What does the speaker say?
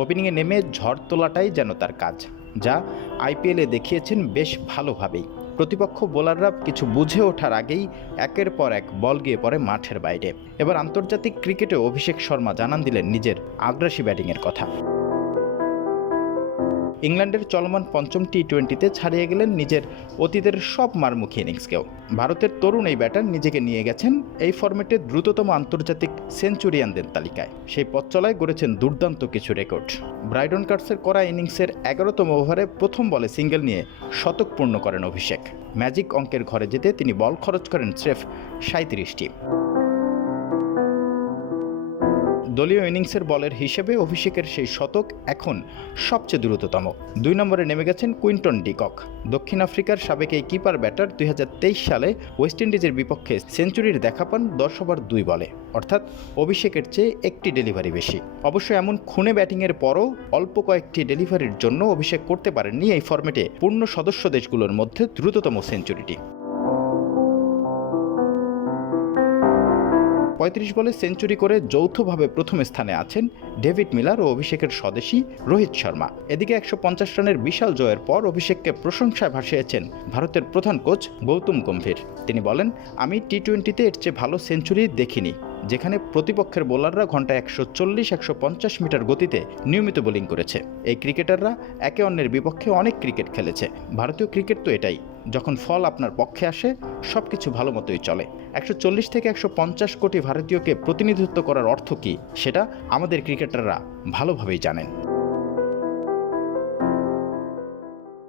ওপেনিংয়ে নেমে ঝড় তোলাটাই যেন তার কাজ, যা আইপিএলে দেখিয়েছেন বেশ ভালোভাবেই। প্রতিপক্ষ বোলাররা কিছু বুঝে ওঠার আগেই একের পর এক বল গিয়ে পড়ে মাঠের বাইরে। এবার আন্তর্জাতিক ক্রিকেটে অভিষেক শর্মা জানান দিলেন নিজের আগ্রাসী ব্যাটিংয়ের কথা। ইংল্যান্ডের চলমান পঞ্চম টি-20তে ছাড়িয়ে গেলেন নিজের অতীতের সব মারমুখী ইনিংসকেও। ভারতের তরুণ এই ব্যাটার নিজেকে নিয়ে গেছেন এই ফরম্যাটে দ্রুততম আন্তর্জাতিক সেঞ্চুরিয়ানদের তালিকায়। সেই পথ চলায় গড়েছেন দুর্দান্ত কিছু রেকর্ড। ব্রাইডন কার্সের করা ইনিংসের 11তম ওভারে প্রথম বলে সিঙ্গেল নিয়ে শতক পূর্ণ করেন অভিষেক। ম্যাজিক অঙ্কের ঘরে যেতে তিনি বল খরচ করেন স্রেফ 37টি। দলীয় ইনিংসের বলের হিসেবে অভিষেকের সেই শতক এখন সবচেয়ে দ্রুততম। 2 নম্বরে নেমে গেছেন কুইন্টন ডিকক। দক্ষিণ আফ্রিকার সাবেক এই কিপার ব্যাটার 2023 সালে ওয়েস্ট ইন্ডিজের বিপক্ষে সেঞ্চুরির দেখা পান 10 ওভার 2 বলে, অর্থাৎ অভিষেকের চেয়ে একটি ডেলিভারি বেশি। অবশ্য এমন খুনে ব্যাটিংয়ের পরও অল্প কয়েকটি ডেলিভারির জন্য অভিষেক করতে পারেননি এই ফরম্যাটে পূর্ণ সদস্য দেশগুলোর মধ্যে দ্রুততম সেঞ্চুরিটি। 35 বলে সেঞ্চুরি করে যৌথভাবে প্রথম স্থানে আছেন ডেভিড মিলার ও অভিষেকের স্বদেশী রোহিত শর্মা। এদিকে 150 রানের বিশাল জয়ের পর অভিষেককে প্রশংসায় ভাসিয়েছেন ভারতের প্রধান কোচ গৌতম গম্ভীর। তিনি বলেন, আমি টি-20তে এর চেয়ে ভালো সেঞ্চুরি দেখিনি, যেখানে প্রতিপক্ষের বোলাররা ঘন্টায় 140-150 মিটার গতিতে নিয়মিত বোলিং করেছে। এই ক্রিকেটাররা একে অন্যের বিপক্ষে অনেক ক্রিকেট খেলেছে। ভারতীয় ক্রিকেট তো এটাই, যখন ফল আপনার পক্ষে আসে সবকিছু ভালো মতোই চলে। 140 থেকে 150 কোটি ভারতীয়কে প্রতিনিধিত্ব করার অর্থ কী সেটা আমাদের ক্রিকেটাররা ভালোভাবেই জানেন।